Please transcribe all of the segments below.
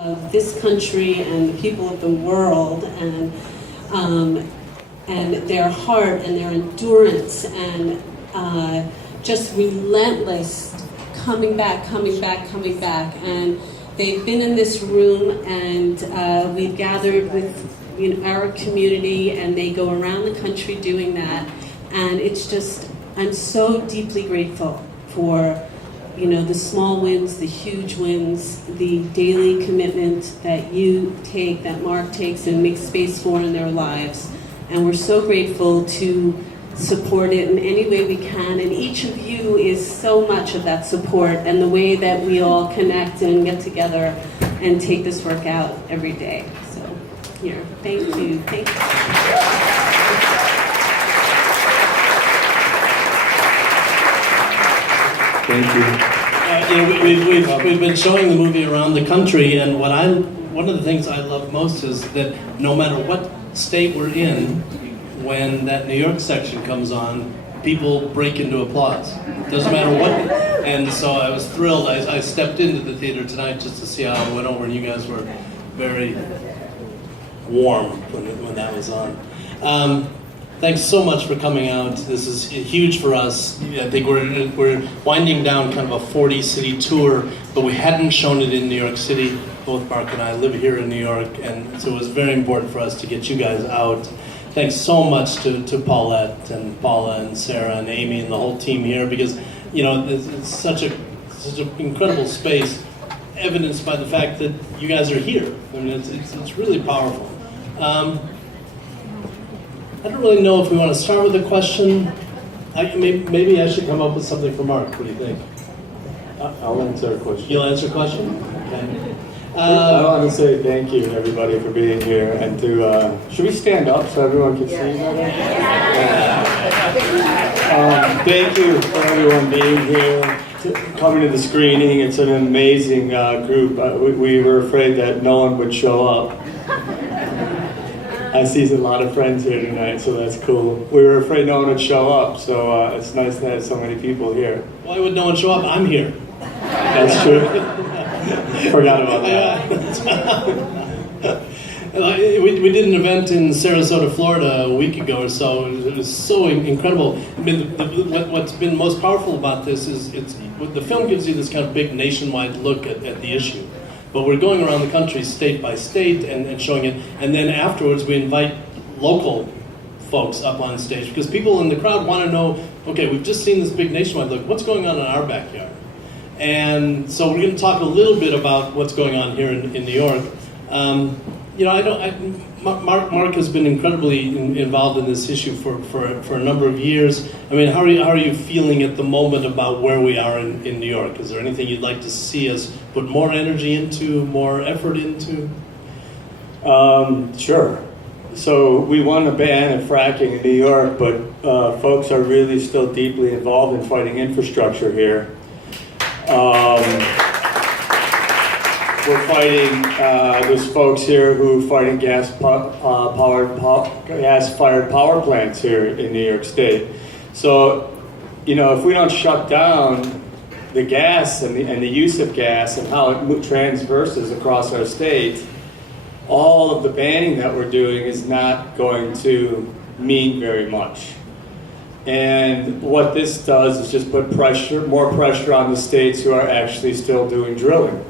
of this country and the people of the world, and their heart and their endurance and just relentless coming back. And they've been in this room, and we've gathered with our community, and they go around the country doing that. And it's just, I'm so deeply grateful for the small wins, the huge wins, the daily commitment that you take, that Mark takes and makes space for in their lives. And we're so grateful to support it in any way we can. And each of you is so much of that support and the way that we all connect and get together and take this work out every day. So here, thank you. Thank you. Thank you. We've been showing the movie around the country, and one of the things I love most is that no matter what state we're in, when that New York section comes on, people break into applause. Doesn't matter what. And so I was thrilled. I stepped into the theater tonight just to see how it went over, and you guys were very warm when that was on. Thanks so much for coming out. This is huge for us. I think we're winding down kind of a 40-city tour, but we hadn't shown it in New York City. Both Mark and I live here in New York, and so it was very important for us to get you guys out. Thanks so much to Paulette and Paula and Sarah and Amy and the whole team here, because it's such an incredible space, evidenced by the fact that you guys are here. I mean, it's really powerful. I don't really know if we want to start with a question. Maybe I should come up with something for Mark. What do you think? I'll answer a question. You'll answer a question? Okay. I want to say thank you, everybody, for being here, and should we stand up so everyone can see each other? Thank you for everyone being here, coming to the screening. It's an amazing group. We were afraid that no one would show up. I see a lot of friends here tonight, so that's cool. We were afraid no one would show up, so it's nice to have so many people here. Why would no one show up? I'm here. That's true. Forgot about that. We did an event in Sarasota, Florida a week ago or so. It was so incredible. I mean, what's been most powerful about this is the film gives you this kind of big nationwide look at the issue. But we're going around the country state by state and showing it. And then afterwards we invite local folks up on stage, because people in the crowd want to know, okay, we've just seen this big nationwide look, what's going on in our backyard? And so we're going to talk a little bit about what's going on here in New York. Mark has been incredibly involved in this issue for a number of years. I mean, how are you feeling at the moment about where we are in New York? Is there anything you'd like to see us put more energy into, more effort into? Sure. So we won a ban of fracking in New York, but folks are really still deeply involved in fighting infrastructure here. We're fighting, there's folks here who are fighting gas-fired power plants here in New York State. So, if we don't shut down the gas and the use of gas and how it transverses across our state, all of the banning that we're doing is not going to mean very much. And what this does is just put more pressure on the states who are actually still doing drilling.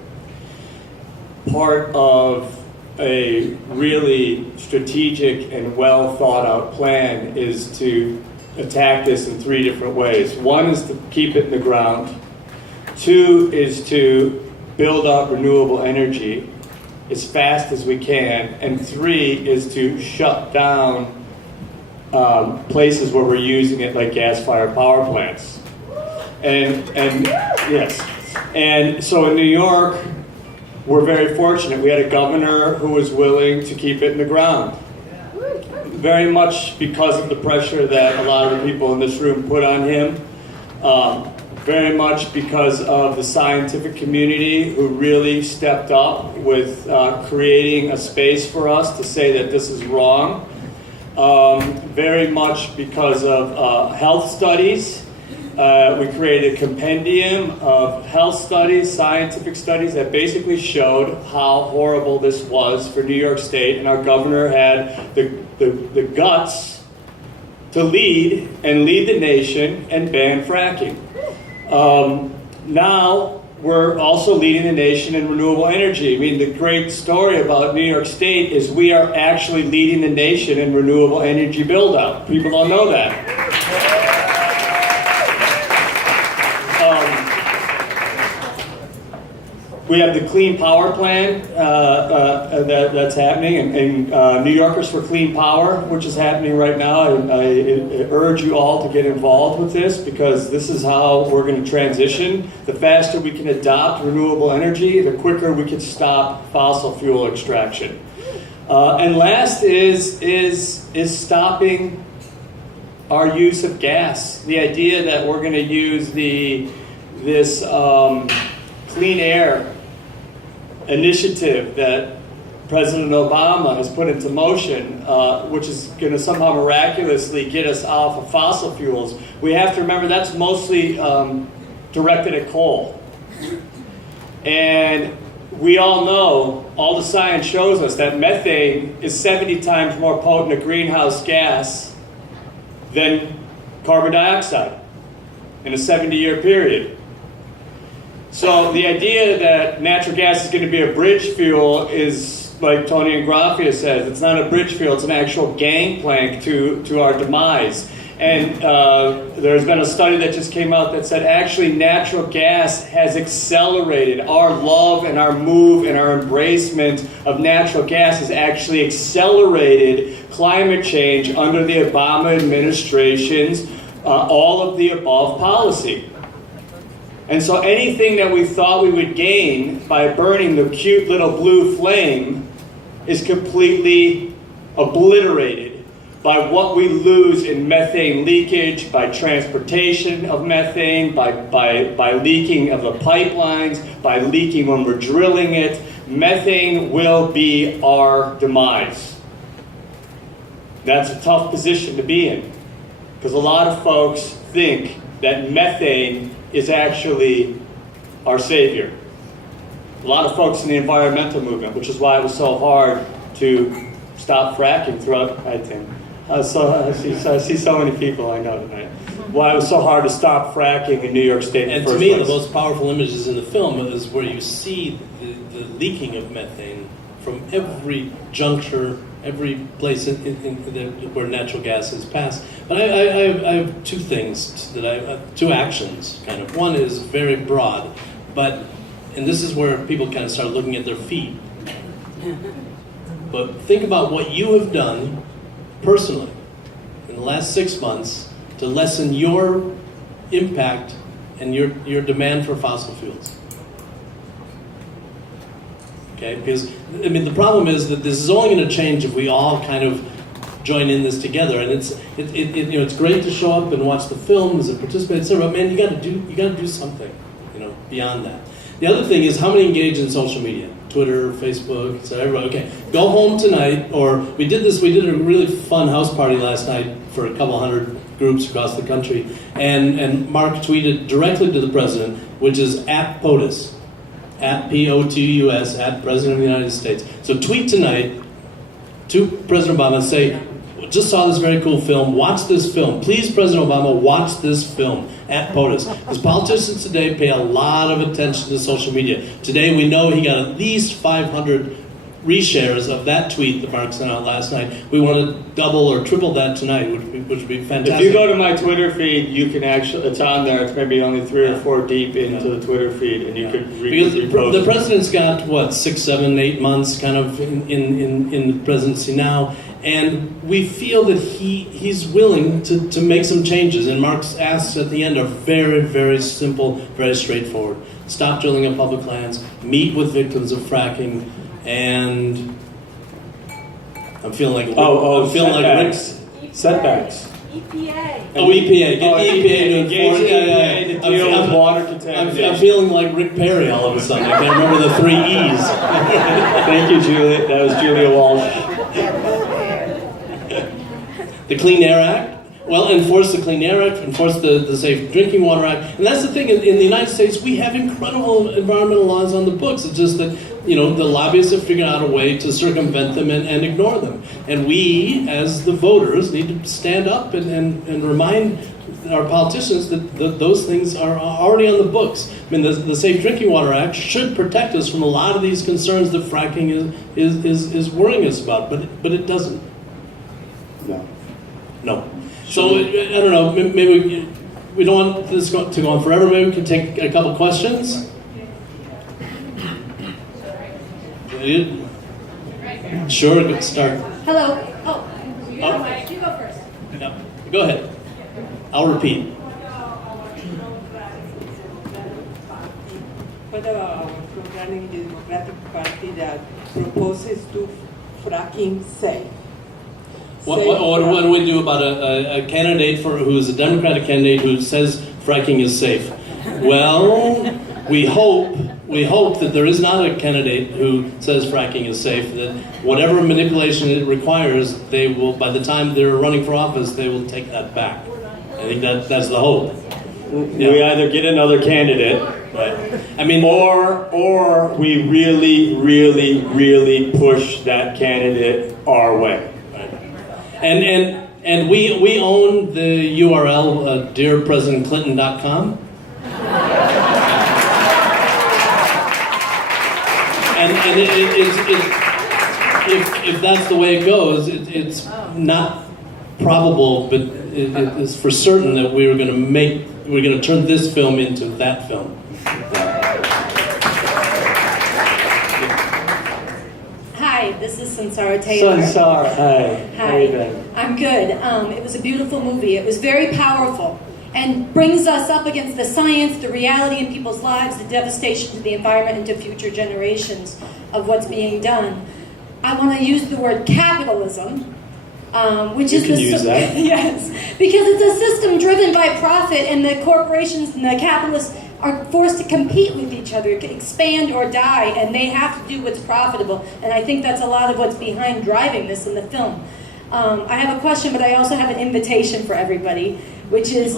Part of a really strategic and well thought out plan is to attack this in 3 different ways. 1 is to keep it in the ground. 2 is to build up renewable energy as fast as we can. And 3 is to shut down places where we're using it, like gas-fired power plants. And yes. And so in New York, we're very fortunate. We had a governor who was willing to keep it in the ground. Very much because of the pressure that a lot of the people in this room put on him. Very much because of the scientific community who really stepped up with creating a space for us to say that this is wrong. Very much because of health studies We created a compendium of health studies, scientific studies that basically showed how horrible this was for New York State, and our governor had the guts to lead the nation and ban fracking. Now we're also leading the nation in renewable energy. I mean, the great story about New York State is we are actually leading the nation in renewable energy build-out. People don't know that. We have the Clean Power Plan that's happening, and New Yorkers for Clean Power, which is happening right now. I urge you all to get involved with this, because this is how we're going to transition. The faster we can adopt renewable energy, the quicker we can stop fossil fuel extraction. And last is stopping our use of gas. The idea that we're going to use this clean air initiative that President Obama has put into motion, which is going to somehow miraculously get us off of fossil fuels. We have to remember that's mostly directed at coal. And we all know, all the science shows us, that methane is 70 times more potent a greenhouse gas than carbon dioxide in a 70-year period. So the idea that natural gas is going to be a bridge fuel is, like Tony Ingraffia says, it's not a bridge fuel, it's an actual gangplank to our demise. And there's been a study that just came out that said actually natural gas has accelerated. Our love and our move and our embracement of natural gas has actually accelerated climate change under the Obama administration's all of the above policy. And so anything that we thought we would gain by burning the cute little blue flame is completely obliterated by what we lose in methane leakage, by transportation of methane, by leaking of the pipelines, by leaking when we're drilling it. Methane will be our demise. That's a tough position to be in, because a lot of folks think that methane is actually our savior. A lot of folks in the environmental movement, which is why it was so hard to stop fracking throughout, I think. I see so many people I know tonight. Why it was so hard to stop fracking in New York State in And the to first me, place. the most powerful images in the film is where you see the leaking of methane from every juncture, every place where natural gas is passed. But I have two things two actions, kind of. One is very broad, and this is where people kind of start looking at their feet. But think about what you have done personally in the last 6 months to lessen your impact and your demand for fossil fuels. Okay, because I mean the problem is that this is only going to change if we all kind of join in this together. And it's great to show up and watch the films and participate, etc. But man, you got to do something, beyond that. The other thing is how many engage in social media, Twitter, Facebook, etc. Okay, go home tonight, or we did a really fun house party last night for a couple hundred groups across the country, and Mark tweeted directly to the president, which is at POTUS. At POTUS, at President of the United States. So tweet tonight to President Obama and say, just saw this very cool film, watch this film. Please, President Obama, watch this film at POTUS. Because politicians today pay a lot of attention to social media. Today we know he got at least 500 reshares of that tweet that Mark sent out last night. We want to double or triple that tonight, which would be fantastic. If you go to my Twitter feed, you can actually, it's on there, it's maybe only 3 or 4 deep into the Twitter feed, and you could because repost the president's got, 6, 7, 8 months kind of in the presidency now, and we feel that he's willing to make some changes, and Mark's asks at the end are very, very simple, very straightforward. Stop drilling on public lands, meet with victims of fracking, and I'm feeling like setbacks. EPA. Oh, EPA. Get the EPA to engage EPA to deal with water contamination. I'm feeling like Rick Perry all of a sudden. I can't remember the 3 E's. Thank you, Julia. That was Julia Walsh. The Clean Air Act. Well, enforce the Clean Air Act, enforce the Safe Drinking Water Act. And that's the thing, in the United States, we have incredible environmental laws on the books. It's just that, the lobbyists have figured out a way to circumvent them and ignore them. And we, as the voters, need to stand up and remind our politicians that those things are already on the books. I mean, the Safe Drinking Water Act should protect us from a lot of these concerns that fracking is worrying us about, but it doesn't. No. So, I don't know, maybe we don't want this to go on forever. Maybe we can take a couple questions. Sure, good start. Hello. You go first. No, go ahead. I'll repeat. What about our program in the Democratic Party that proposes to fracking safe? What do we do about a candidate who's a Democratic candidate who says fracking is safe? Well, we hope that there is not a candidate who says fracking is safe, that whatever manipulation it requires, they will, by the time they're running for office, they will take that back. I think that's the hope. Yeah. We either get another candidate, Right. I mean, or we really, really, really push that candidate our way. And we own the URL dearpresidentclinton.com. And if that's the way it goes, it's not probable, but it's for certain that we're going to turn this film into that film. Hi, this is Sansara Taylor. Sansara, hi. How Hi. you doing? I'm good. It was a beautiful movie. It was very powerful and brings us up against the science, the reality in people's lives, the devastation to the environment and to future generations of what's being done. I want to use the word capitalism, which is You can use that. Yes, because it's a system driven by profit, and the corporations and the capitalists are forced to compete with each other, to expand or die, and they have to do what's profitable. And I think that's a lot of what's behind driving this in the film. I have a question, but I also have an invitation for everybody, which is,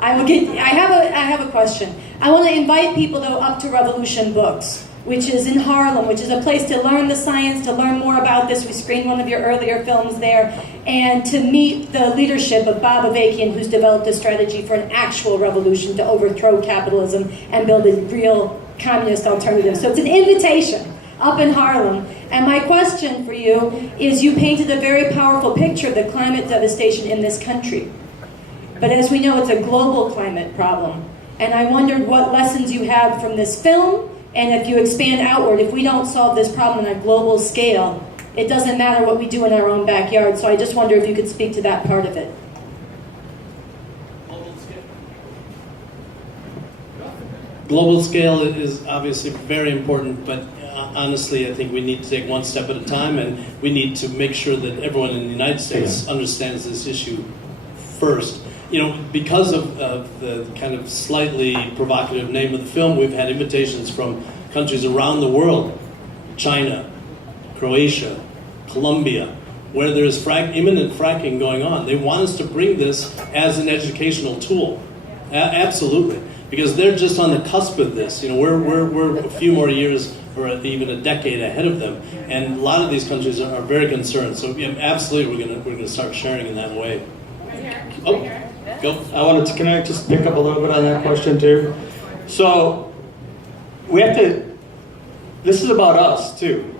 I have a question. I want to invite people, though, up to Revolution Books, which is in Harlem, which is a place to learn the science, to learn more about this. We screened one of your earlier films there, and to meet the leadership of Bob Avakian, who's developed a strategy for an actual revolution to overthrow capitalism and build a real communist alternative. So it's an invitation up in Harlem. And my question for you is, you painted a very powerful picture of the climate devastation in this country. But as we know, it's a global climate problem. And I wondered what lessons you have from this film, and if you expand outward, if we don't solve this problem on a global scale, it doesn't matter what we do in our own backyard. So I just wonder if you could speak to that part of it. Global scale is obviously very important, but honestly, I think we need to take one step at a time, and we need to make sure that everyone in the United States understands this issue first. Because of the kind of slightly provocative name of the film, we've had invitations from countries around the world, China, Croatia, Colombia, where there's imminent fracking going on. They want us to bring this as an educational tool. Absolutely. Because they're just on the cusp of this. We're a few more years or even a decade ahead of them, and a lot of these countries are very concerned. So absolutely, we're going to start sharing in that way. Go. Can I just pick up a little bit on that question too? So this is about us too.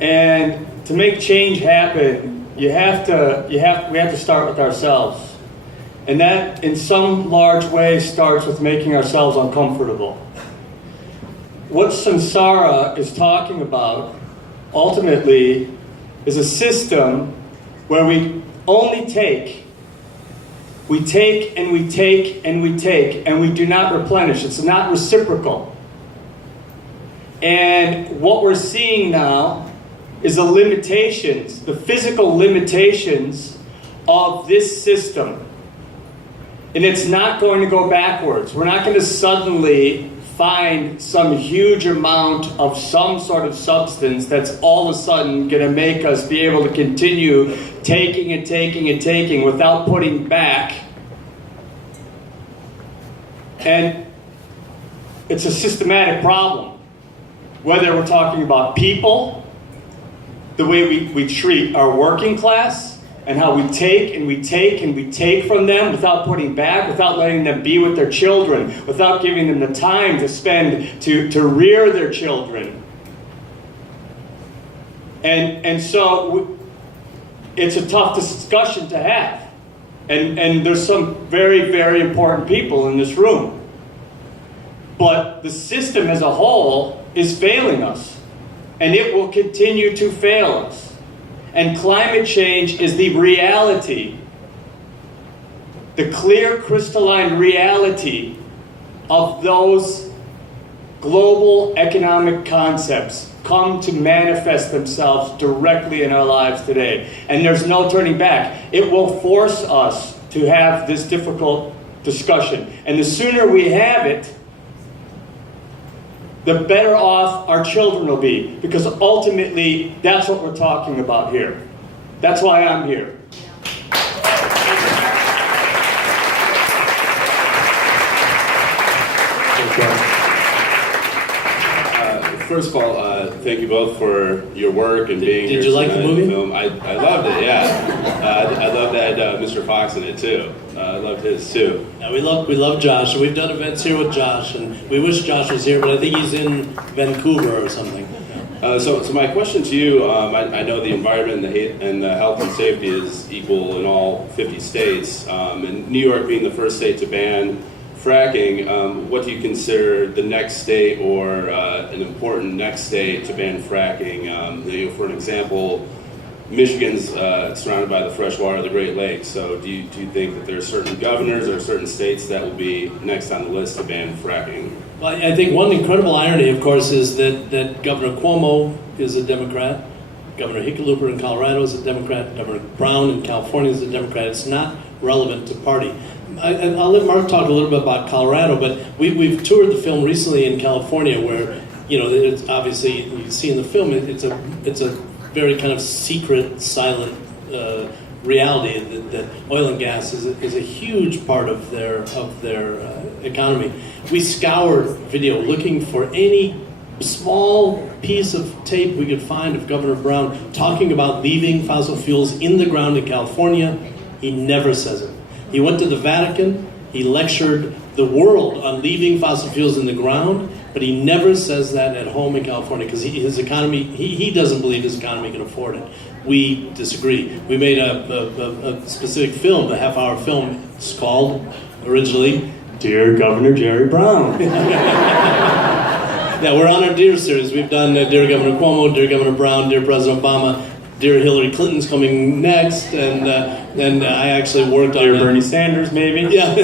And to make change happen, we have to start with ourselves. And that in some large way starts with making ourselves uncomfortable. What Sansara is talking about ultimately is a system where we only take. We take and we take and we take, and we do not replenish. It's not reciprocal. And what we're seeing now is the limitations, the physical limitations of this system. And it's not going to go backwards. We're not going to suddenly find some huge amount of some sort of substance that's all of a sudden going to make us be able to continue taking and taking and taking without putting back. And it's a systematic problem. Whether we're talking about people, the way we treat our working class, and how we take and we take and we take from them without putting back, without letting them be with their children, without giving them the time to spend to rear their children. And so it's a tough discussion to have. And there's some very, very important people in this room. But the system as a whole is failing us. And it will continue to fail us. And climate change is the reality, the clear crystalline reality of those global economic concepts come to manifest themselves directly in our lives today. And there's no turning back. It will force us to have this difficult discussion. And the sooner we have it, the better off our children will be. Because ultimately, that's what we're talking about here. That's why I'm here. First of all, thank you both for your work and being here. Did you like the movie? Film. I loved it, yeah. I love that Mr. Fox in it too. I loved his too. Yeah, we love Josh. We've done events here with Josh, and we wish Josh was here, but I think he's in Vancouver or something. So my question to you, I know the environment and the health and safety is equal in all 50 states, and New York being the first state to ban fracking, what do you consider the next state or an important next state to ban fracking? For an example, Michigan's surrounded by the fresh water of the Great Lakes. So do you think that there are certain governors or certain states that will be next on the list to ban fracking? Well, I think one incredible irony, of course, is that Governor Cuomo is a Democrat, Governor Hickenlooper in Colorado is a Democrat, Governor Brown in California is a Democrat. It's not relevant to party. I'll let Mark talk a little bit about Colorado, but we've toured the film recently in California, where it's obviously, you see in the film, it's a very kind of secret, silent reality that oil and gas is a huge part of their economy. We scoured video looking for any small piece of tape we could find of Governor Brown talking about leaving fossil fuels in the ground in California. He never says it. He went to the Vatican, he lectured the world on leaving fossil fuels in the ground, but he never says that at home in California because his economy, he doesn't believe his economy can afford it. We disagree. We made a specific film, a half-hour film. It's called, originally, Dear Governor Jerry Brown. Yeah, we're on our Dear series. We've done Dear Governor Cuomo, Dear Governor Brown, Dear President Obama, Dear Hillary Clinton's coming next, and I actually worked on Dear Bernie Sanders, maybe? Yeah.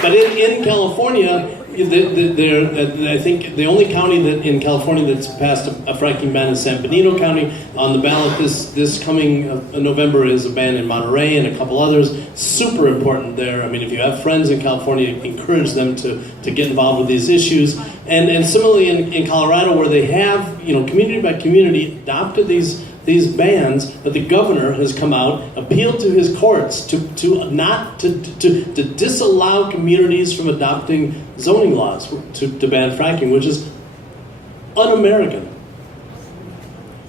But in California, I think the only county that in California that's passed a fracking ban is San Benito County. On the ballot this coming November is a ban in Monterey and a couple others. Super important there. I mean, if you have friends in California, encourage them to get involved with these issues. And similarly in Colorado, where they have, community by community adopted these bans, that the governor has come out, appealed to his courts to disallow communities from adopting zoning laws to ban fracking, which is un-American.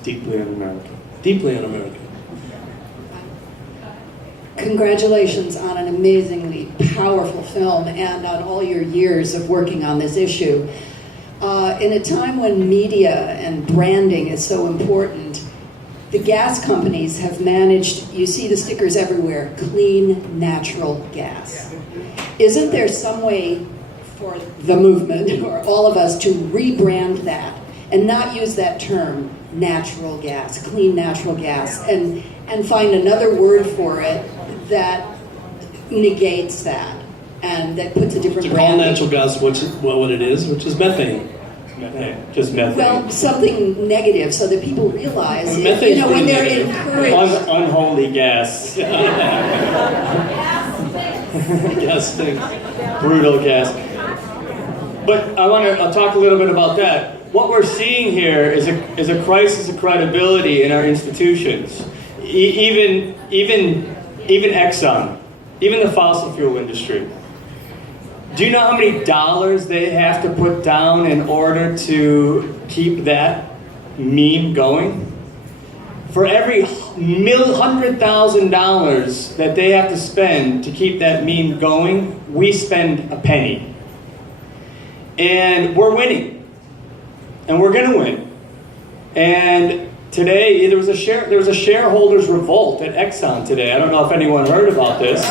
Deeply un-American. Deeply un-American. Congratulations on an amazingly powerful film and on all your years of working on this issue. In a time when media and branding is so important, the gas companies have managed, you see the stickers everywhere, clean natural gas. Isn't there some way for the movement, or all of us, to rebrand that and not use that term, natural gas, clean natural gas, and find another word for it that negates that and that puts a different To call branding? natural gas what it is, which is methane. Methane. Just methane. Well, something negative so that people realize, Well, methane's when pretty they're negative. encouraged. Unholy gas. Yes, thanks. Brutal gas. But I'll talk a little bit about that. What we're seeing here is a crisis of credibility in our institutions. Even Exxon, even the fossil fuel industry. Do you know how many dollars they have to put down in order to keep that meme going? For every $100,000 that they have to spend to keep that meme going, we spend a penny. And we're winning. And we're going to win. And today, there was a shareholders revolt at Exxon today. I don't know if anyone heard about this.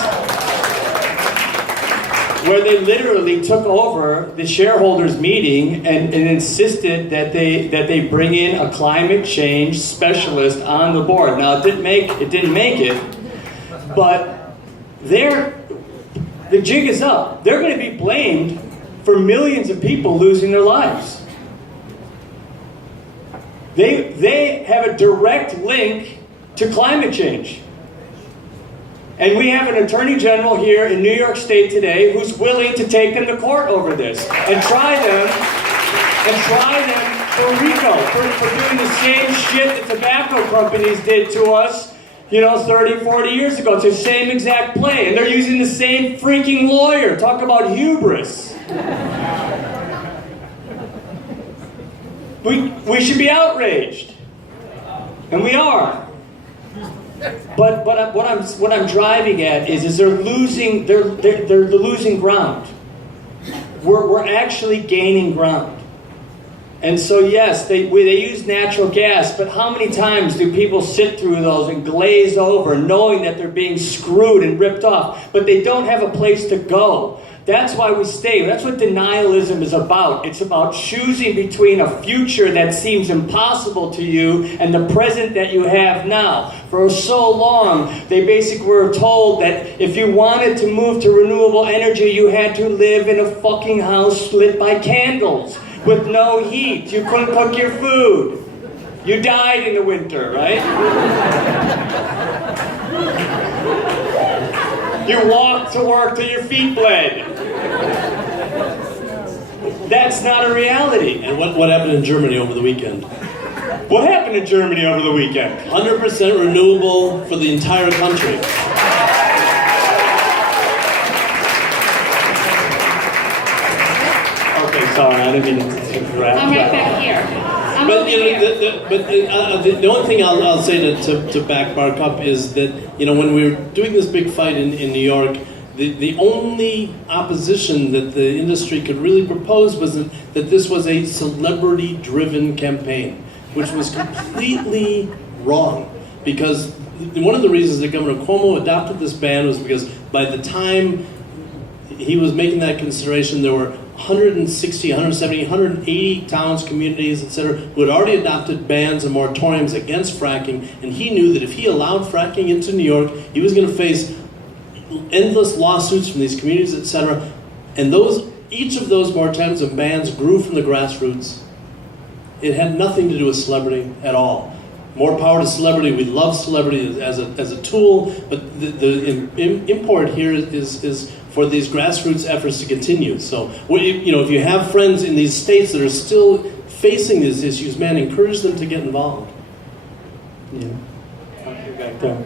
Where they literally took over the shareholders meeting and insisted that they bring in a climate change specialist on the board. Now it didn't make it, but the jig is up. They're going to be blamed for millions of people losing their lives. They have a direct link to climate change. And we have an attorney general here in New York State today who's willing to take them to court over this and try them for RICO, for doing the same shit that tobacco companies did to us, 30, 40 years ago. It's the same exact play. And they're using the same freaking lawyer. Talk about hubris. We should be outraged. And we are. But what I'm driving at is they're losing ground. We're actually gaining ground. And so yes, they use natural gas, but how many times do people sit through those and glaze over, knowing that they're being screwed and ripped off, but they don't have a place to go? That's why we stay. That's what denialism is about. It's about choosing between a future that seems impossible to you and the present that you have now. For so long, they basically were told that if you wanted to move to renewable energy, you had to live in a fucking house lit by candles with no heat. You couldn't cook your food. You died in the winter, right? You walked to work till your feet bled. That's not a reality. And what happened in Germany over the weekend? What happened in Germany over the weekend? 100% renewable for the entire country. Okay, sorry, I didn't mean to wrap. I'm right back here. I'm But over you know, here. the only thing I'll say to back Mark up is that when we were doing this big fight in New York, the only opposition that the industry could really propose was that this was a celebrity-driven campaign, which was completely wrong. Because one of the reasons that Governor Cuomo adopted this ban was because by the time he was making that consideration, there were 160, 170, 180 towns, communities, etc., who had already adopted bans and moratoriums against fracking, and he knew that if he allowed fracking into New York, he was going to face endless lawsuits from these communities, etc. And each of those moratoriums and bans grew from the grassroots. It had nothing to do with celebrity at all. More power to celebrity. We love celebrity as a tool, but the import here is for these grassroots efforts to continue. So, if you have friends in these states that are still facing these issues, man, encourage them to get involved. Yeah. Okay, back there.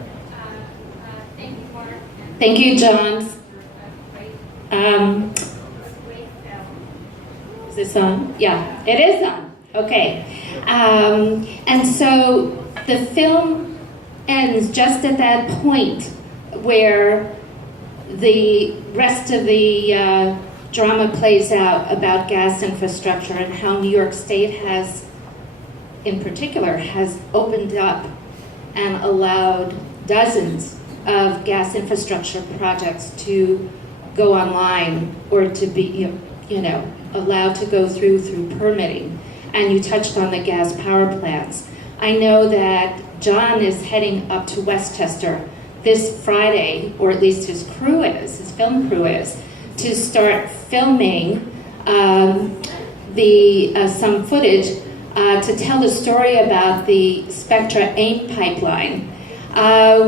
Thank you, John. Is this on? Yeah, it is on. Okay. And so the film ends just at that point where the rest of the drama plays out about gas infrastructure and how New York State has, in particular, has opened up and allowed dozens of gas infrastructure projects to go online or to be, allowed to go through permitting. And you touched on the gas power plants. I know that John is heading up to Westchester this Friday, or at least his film crew is, to start filming some footage to tell the story about the Spectra AIM pipeline,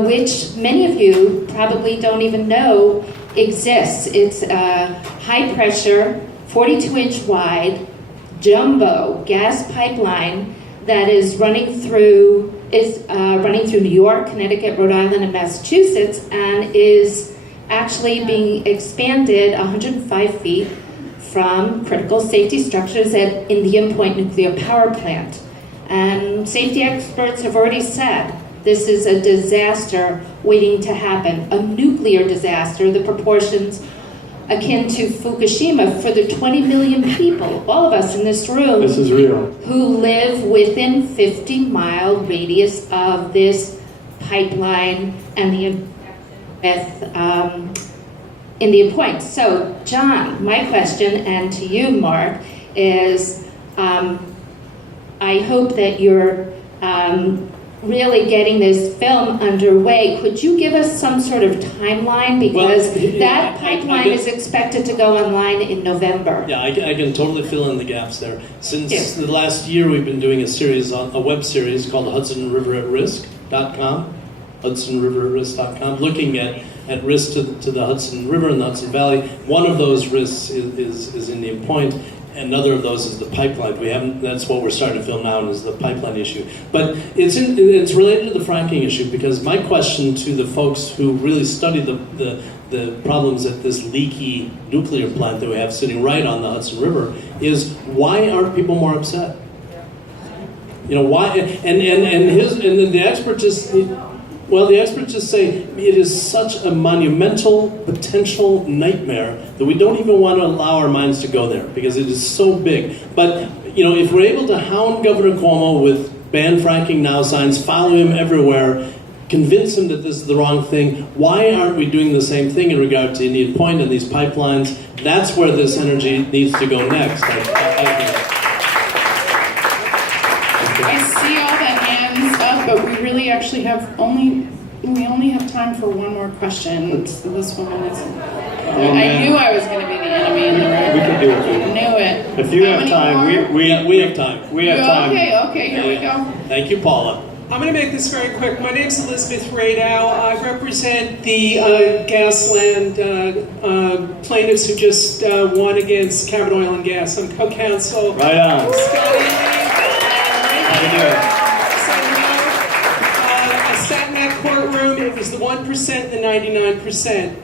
which many of you probably don't even know exists. It's a high pressure, 42-inch wide, jumbo gas pipeline that is running through New York, Connecticut, Rhode Island, and Massachusetts, and is actually being expanded 105 feet from critical safety structures at Indian Point Nuclear Power Plant. And safety experts have already said this is a disaster waiting to happen, a nuclear disaster, the proportions akin to Fukushima for the 20 million people, all of us in this room, This is real. who live within 50-mile radius of this pipeline and the Indian Point. So, John, my question, and to you, Mark, is I hope that you're really getting this film underway. Could you give us some sort of timeline? Because that pipeline is expected to go online in November. Yeah, I can totally fill in the gaps there. Since the last year, we've been doing a web series called HudsonRiverAtRisk.com, HudsonRiverAtRisk.com, looking at risk to the Hudson River and the Hudson Valley. One of those risks is Indian Point. Another of those is the pipeline. That's what we're starting to film now, is the pipeline issue. But it's related to the fracking issue, because my question to the folks who really study the problems at this leaky nuclear plant that we have sitting right on the Hudson River is, why aren't people more upset? You know, why? And then the expert just. Well, the experts just say it is such a monumental potential nightmare that we don't even want to allow our minds to go there, because it is so big. But, you know, if we're able to hound Governor Cuomo with ban fracking now signs, follow him everywhere, convince him that this is the wrong thing, why aren't we doing the same thing in regard to Indian Point and these pipelines? That's where this energy needs to go next. I see all the hands up, but we really actually we only have time for one more question. This woman is. I knew I was going to be the enemy in the room. We can do it. Knew it. If you have time, we have time. We have time. Okay, here we go. Thank you, Paula. I'm going to make this very quick. My name is Elizabeth Radow. I represent the Gasland plaintiffs who just won against Cabot Oil and Gas. I'm co-counsel. Right on. Scotty. How you doing? I sat in that courtroom. It was the 1% and the 99%.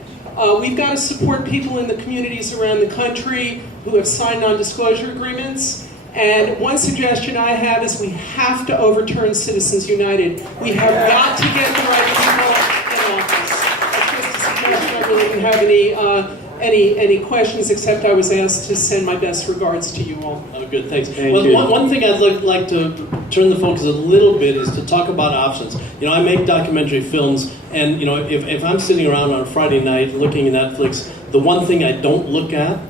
We've got to support people in the communities around the country who have signed non-disclosure agreements. And one suggestion I have is we have to overturn Citizens United. We have got to get the right people in office. That's just a suggestion. I really didn't have any questions, except I was asked to send my best regards to you all. Oh, good, thanks. Thank well, you. One thing I'd like to turn the focus a little bit is to talk about options. You know, I make documentary films, and you know, if I'm sitting around on a Friday night looking at Netflix, the one thing I don't look at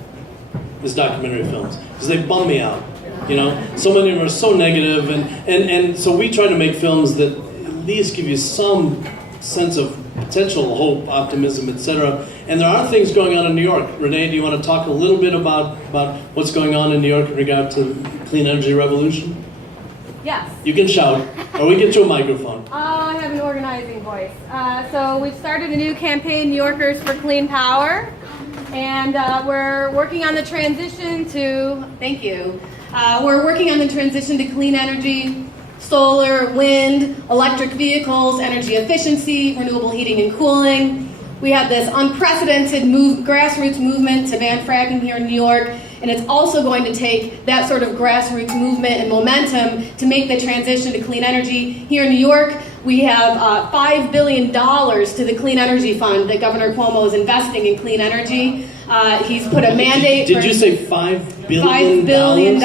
is documentary films, because they bum me out. You know, so many of them are so negative, and so we try to make films that at least give you some sense of potential hope, optimism, etc. And there are things going on in New York. Renee, do you want to talk a little bit about what's going on in New York in regard to the clean energy revolution? Yes. You can shout, or we get you a microphone. I have an organizing voice. So we've started a new campaign, New Yorkers for Clean Power, and we're working on the transition to, thank you, we're working on the transition to clean energy, solar, wind, electric vehicles, energy efficiency, renewable heating and cooling. We have this unprecedented grassroots movement to ban fracking here in New York, and it's also going to take that sort of grassroots movement and momentum to make the transition to clean energy. Here in New York, we have $5 billion to the Clean Energy Fund that Governor Cuomo is investing in clean energy. He's put a mandate Did you say $5 billion? $5 billion.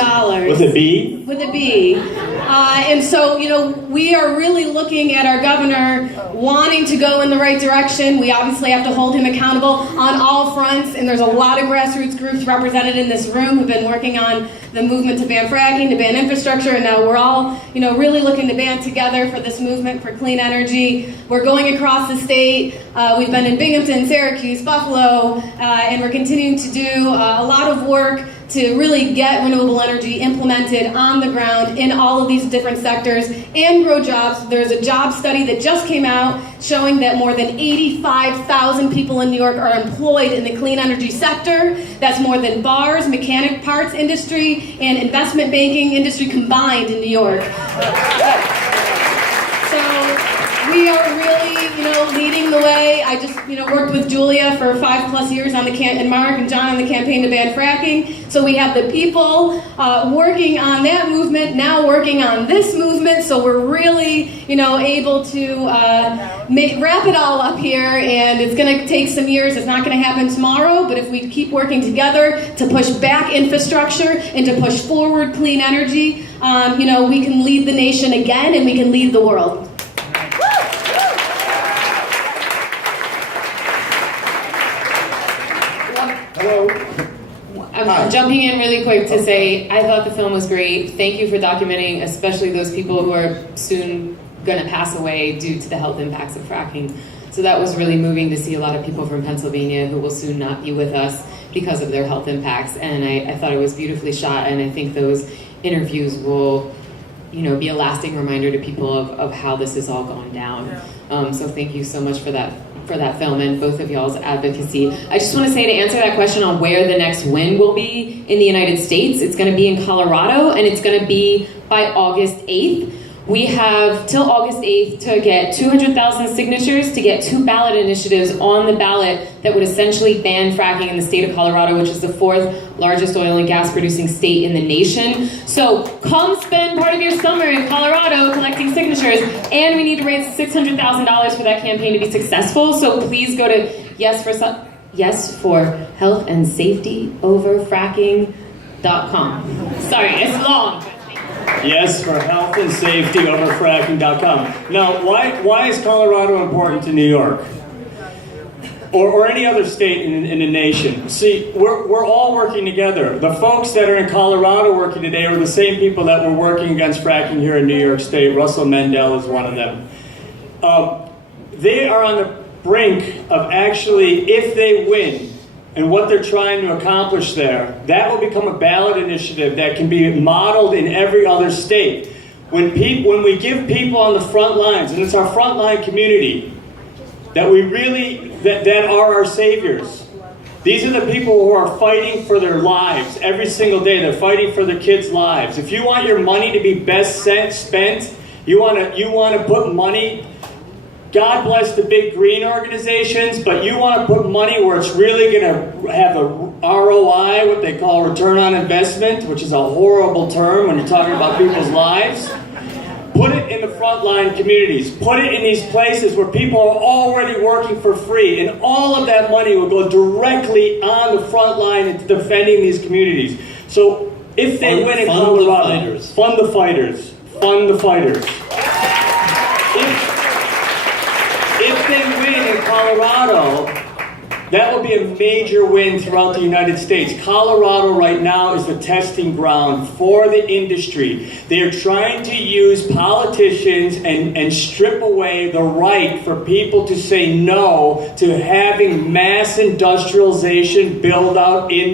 With a B? With a B. And so, you know, we are really looking at our governor wanting to go in the right direction. We obviously have to hold him accountable on all fronts, and there's a lot of grassroots groups represented in this room who've been working on the movement to ban fracking, to ban infrastructure, and now we're all, really looking to band together for this movement for clean energy. We're going across the state. We've been in Binghamton, Syracuse, Buffalo, and we're continuing to do a lot of work to really get renewable energy implemented on the ground in all of these different sectors and grow jobs. There's a job study that just came out showing that more than 85,000 people in New York are employed in the clean energy sector. That's more than bars, mechanic parts industry, and investment banking industry combined in New York. So we are really, leading the way. I just, worked with Julia for 5+ years on and Mark and John on the campaign to ban fracking. So we have the people working on that movement, now working on this movement. So we're really, able to wrap it all up here. And it's going to take some years. It's not going to happen tomorrow. But if we keep working together to push back infrastructure and to push forward clean energy, we can lead the nation again, and we can lead the world. Hello. I'm jumping in really quick to say I thought the film was great. Thank you for documenting, especially those people who are soon going to pass away due to the health impacts of fracking. So that was really moving to see a lot of people from Pennsylvania who will soon not be with us because of their health impacts. And I thought it was beautifully shot, and I think those interviews will, be a lasting reminder to people of how this has all gone down. So thank you so much for that film and both of y'all's advocacy. I just want to say, to answer that question on where the next win will be in the United States, it's going to be in Colorado, and it's going to be by August 8th. We have till August 8th to get 200,000 signatures to get 2 ballot initiatives on the ballot that would essentially ban fracking in the state of Colorado, which is the 4th largest oil and gas producing state in the nation. So come spend part of your summer in Colorado collecting signatures, and we need to raise $600,000 for that campaign to be successful. So please go to yes for health and safety over fracking.com. Sorry, it's long. Yes, for health and safety over fracking.com. Now, why is Colorado important to New York? Or any other state in the nation? See, we're all working together. The folks that are in Colorado working today are the same people that were working against fracking here in New York State. Russell Mendel is one of them. They are on the brink of actually, if they win, and what they're trying to accomplish there, that will become a ballot initiative that can be modeled in every other state. When we give people on the front lines, and it's our frontline community, that that are our saviors. These are the people who are fighting for their lives every single day. They're fighting for their kids' lives. If you want your money to be best spent, you want to put money. God bless the big green organizations, but you want to put money where it's really going to have a ROI, what they call return on investment, which is a horrible term when you're talking about people's lives. Put it in the frontline communities. Put it in these places where people are already working for free, and all of that money will go directly on the front line into defending these communities. So if they win in Colorado, fund the fighters. Fund the fighters. If they win in Colorado, that will be a major win throughout the United States. Colorado right now is the testing ground for the industry. They are trying to use politicians and strip away the right for people to say no to having mass industrialization build out in